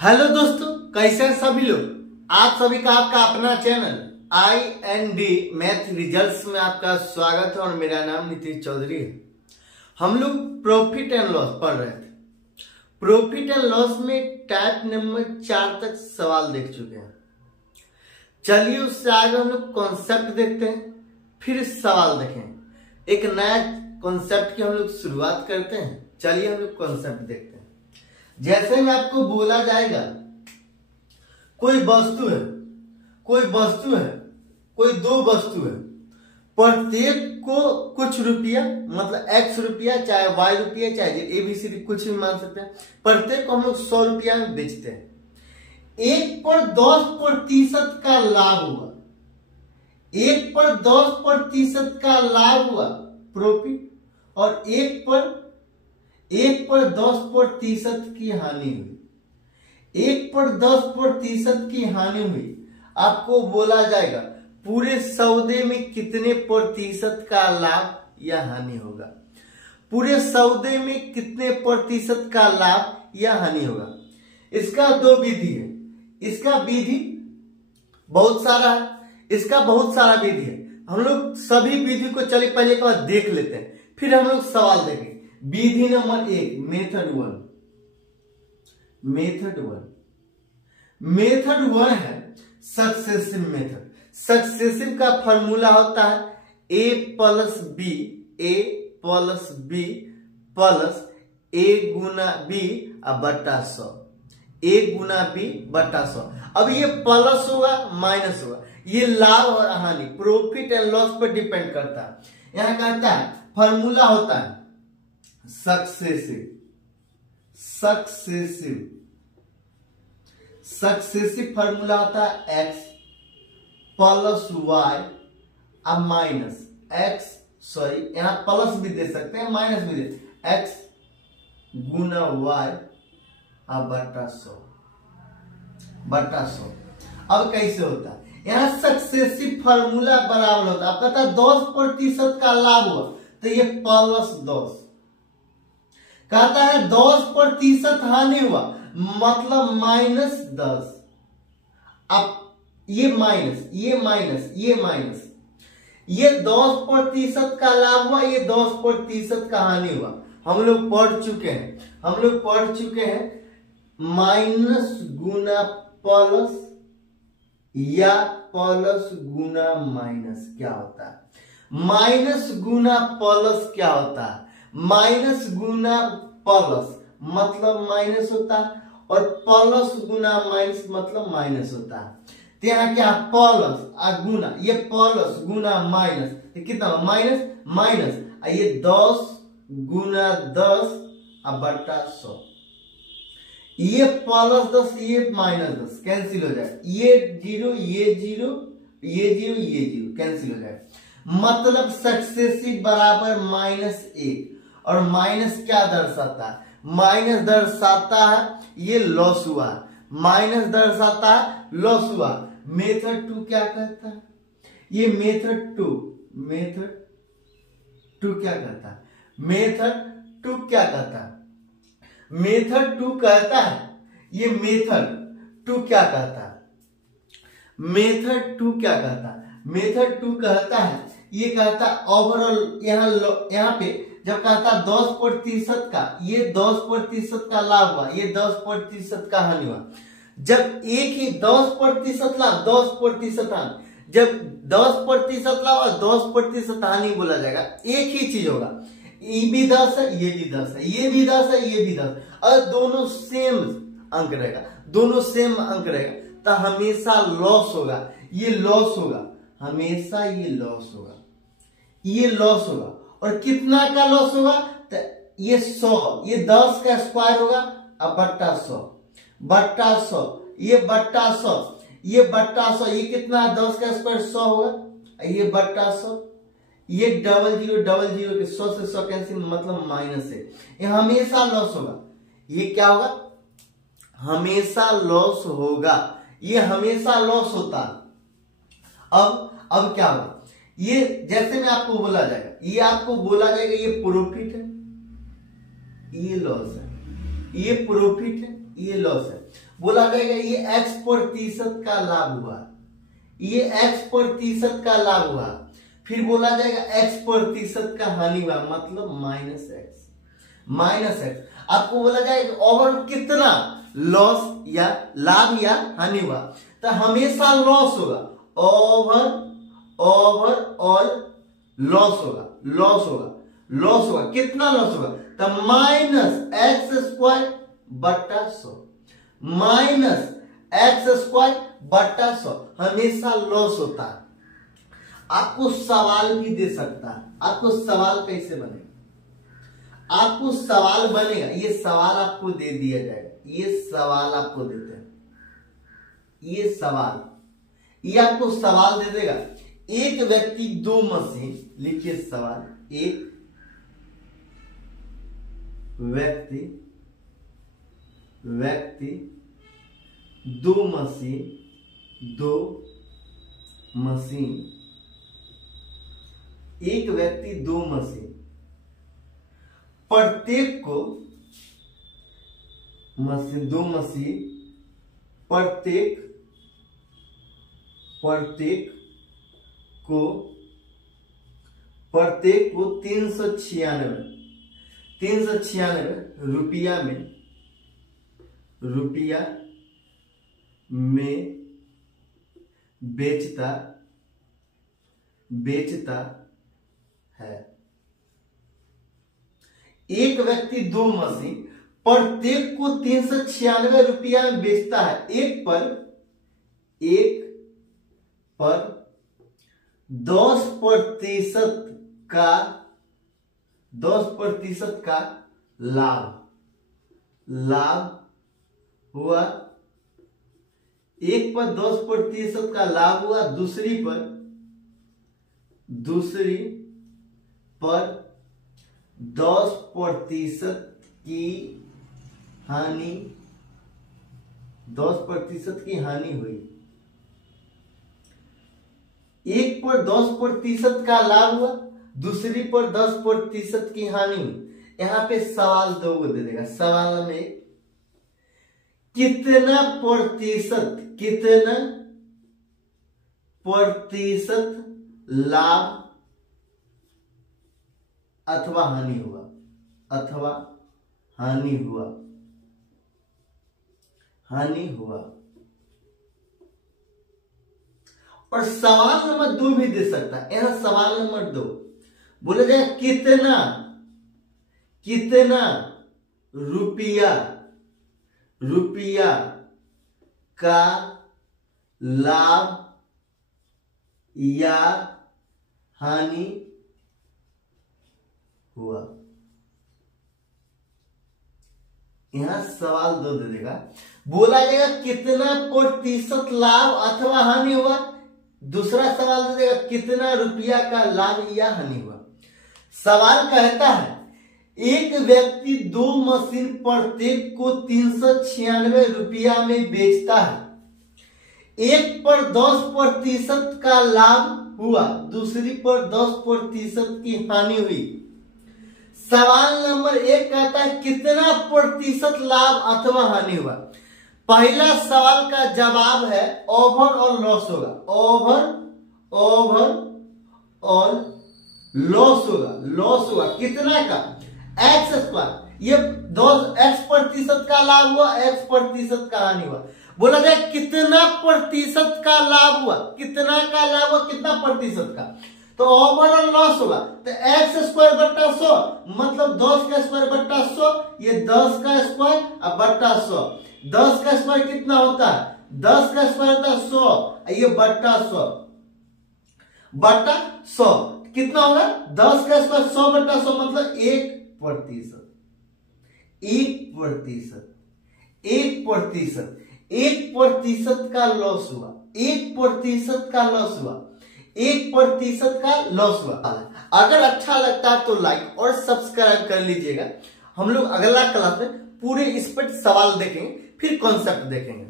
Hello दोस्तों, कैसे हैं सभी लोग। आप सभी का आपका अपना चैनल IND मैथ रिजल्ट्स में आपका स्वागत है और मेरा नाम नीतीश चौधरी है। हम लोग प्रॉफिट एंड लॉस पढ़ रहे थे। प्रॉफिट एंड लॉस में टाइप नंबर 4 तक सवाल देख चुके हैं। चलिए उससे आगे हम लोग कॉन्सेप्ट देखते हैं, फिर सवाल देखें। एक नया कॉन्सेप्ट की हम लोग शुरुआत करते हैं। चलिए हम लोग कॉन्सेप्ट देखते हैं। जैसे में आपको बोला जाएगा कोई वस्तु है, कोई दो वस्तु है, प्रत्येक को कुछ रुपया मतलब X रुपया, चाहे Y रुपया, चाहे ABCD कुछ भी मान सकते हैं। प्रत्येक को हम लोग 100 रुपया में बेचते हैं। एक पर 10% का लाभ हुआ, एक पर 10% का लाभ हुआ प्रॉफिट, और एक पर 10% की हानि हुई। एक पर 10% की हानि हुई। आपको बोला जाएगा पूरे सौदे में कितने प्रतिशत का लाभ या हानि होगा। पूरे सौदे में कितने प्रतिशत का लाभ या हानि होगा। इसका दो विधि है। इसका विधि बहुत सारा है, इसका बहुत सारा विधि है। हम लोग सभी विधि को चलिए पहले एक बार देख लेते हैं, फिर हम लोग सवाल देखेंगे। विधि नंबर 1, मेथड 1 है सक्सेसिव मेथड। सक्सेसिव का फॉर्मूला होता है a plus B plus a गुना b बटा 100। a गुना b बटा 100। अब ये प्लस होगा माइनस होगा, ये लाभ और हानि प्रॉफिट एंड लॉस पर डिपेंड करता है। यहां कहता है फॉर्मूला होता है सक्सेसिव फॉर्मूला होता है x प्लस y अब माइनस x, सॉरी यहां प्लस भी दे सकते हैं माइनस भी दे, x गुना y अब बटा 100। अब कैसे होता है, यहां सक्सेसिव फॉर्मूला बराबर होता है। अब कहता है 10% का लाभ हुआ तो ये प्लस 10, कहता है 10% हानि हुआ मतलब माइनस 10। अब ये माइनस, ये 10% का लाभ हुआ, ये 10% का हानि हुआ। हम लोग पढ़ चुके हैं माइनस गुना प्लस या प्लस गुना माइनस क्या होता है। माइनस गुना प्लस क्या होता है, माइनस गुना प्लस मतलब माइनस होता है, और प्लस गुना माइनस मतलब माइनस होता है। तो यहाँ क्या प्लस और गुना, ये प्लस गुना माइनस, कितना माइनस, ये 10 गुना 10 बटा 100। ये प्लस 10 ये माइनस 10 कैंसिल हो जाए, ये जीरो कैंसिल हो जाए। मतलब सक्सेसिव बराबर -1, और माइनस क्या दर्शाता है, माइनस दर्शाता है ये लॉस हुआ, माइनस दर्शाता है लॉस हुआ। मेथड 2 क्या कहता है, ये मेथड 2 क्या कहता है, मेथड 2 क्या कहता है, मेथड 2 कहता है, ये मेथड 2 क्या कहता है, मेथड 2 क्या कहता है, मेथड 2 कहता है, ये कहता है ओवरऑल यहाँ पे जब कहता 10% का, ये 10% का लाभ हुआ, ये 10% का हानि हुआ। जब एक ही 10% लाभ 10% हानि, जब 10% लाभ और 10% हानि बोला जाएगा, एक ही चीज होगा। ये भी 10 है, ये भी 10 है, ये भी 10 है, ये भी 10, और दोनों सेम अंक रहेगा, तो हमेशा लॉस होगा, ये लॉस होगा, हमेशा ये लॉस होगा। और कितना का लॉस होगा, तो ये 100, ये 10 का स्क्वायर होगा अब बट्टा 100, ये बट्टा 100, ये कितना 10 का स्क्वायर 100 होगा, ये बट्टा 100, ये डबल जीरो के 100 से 100 कैंसिल मतलब माइनस है। ये हमेशा लॉस होगा, ये क्या होगा, हमेशा लॉस होगा, ये हमेशा लॉस होता। अब क्या होगा, ये जैसे में आपको बोला जाएगा, ये प्रॉफिट है, ये लॉस है, ये प्रॉफिट है, ये लॉस है। बोला जाएगा ये x% का लाभ हुआ, ये x% का लाभ हुआ। फिर बोला जाएगा x% का हानि हुआ, मतलब माइनस एक्स। आपको बोला जाएगा ओवर कितना लॉस या लाभ या हानि हुआ, तो हमेशा लॉस होगा, ओवरऑल लॉस होगा। कितना लॉस होगा, तो -x² बटा 100, -x² बटा 100 हमेशा लॉस होता है। आपको सवाल भी दे सकता है। आपको सवाल कैसे बनेगा, आपको सवाल बनेगा, ये सवाल आपको दे दिया जाएगा, ये सवाल आपको देते हैं, ये आपको सवाल दे देगा। एक व्यक्ति 2 मशीन, लिखिए सवाल, एक व्यक्ति 2 मशीन, एक व्यक्ति 2 मशीन, प्रत्येक को दो मशीन प्रत्येक को 396 रुपया में बेचता है। एक व्यक्ति 2 मशीन प्रत्येक को 396 रुपया में बेचता है। एक पर 10% का लाभ हुआ, एक पर 10% का लाभ हुआ, दूसरी पर 10% की हानि, 10% की हानि हुई। एक पर 10% का लाभ हुआ, दूसरी पर 10% की हानि हुई। यहां पे सवाल 2 को दे देगा। सवाल में कितना प्रतिशत लाभ अथवा हानि हुआ। और सवाल नंबर 2 भी दे सकता है। यहां सवाल नंबर 2 बोला जाए कितना रुपया का लाभ या हानि हुआ। यहां सवाल 2 दे देगा। बोला जाएगा कितना प्रतिशत लाभ अथवा हानि हुआ। दूसरा सवाल दे देगा कितना रुपया का लाभ या हानि हुआ। सवाल कहता है एक व्यक्ति 2 मशीन प्रत्येक को 396 रुपया में बेचता है। एक पर 10% का लाभ हुआ, दूसरी पर 10% की हानि हुई। सवाल नंबर 1 कहता है कितना प्रतिशत लाभ अथवा हानि हुआ। पहला सवाल का जवाब है ओवरऑल लॉस होगा, ओवरऑल लॉस होगा कितना का, x²। ये 10x% का लाभ हुआ, x% का हानि हुआ। बोला जाए कितना प्रतिशत का लाभ हुआ, कितना का लाभ हुआ, कितना प्रतिशत का, तो ओवरऑल लॉस होगा। तो x² बट्टा 100 मतलब 10 का स्क्वायर बट्टा 100, ये 10 का स्क्वायर अब बट्टा 100। 10 का स्क्वायर कितना होता है, 10 का स्क्वायर होता है 100, ये बट्टा 100 कितना होगा, 10 का स्क्वायर 100 बट्टा 100 मतलब 1%। 1% का लॉस हुआ, 1% का लॉस हुआ। अगर अच्छा लगता है तो लाइक और सब्सक्राइब कर लीजिएगा। हम लोग अगला क्लास में पूरे इस पर सवाल देखेंगे, फिर कॉन्सेप्ट देखेंगे।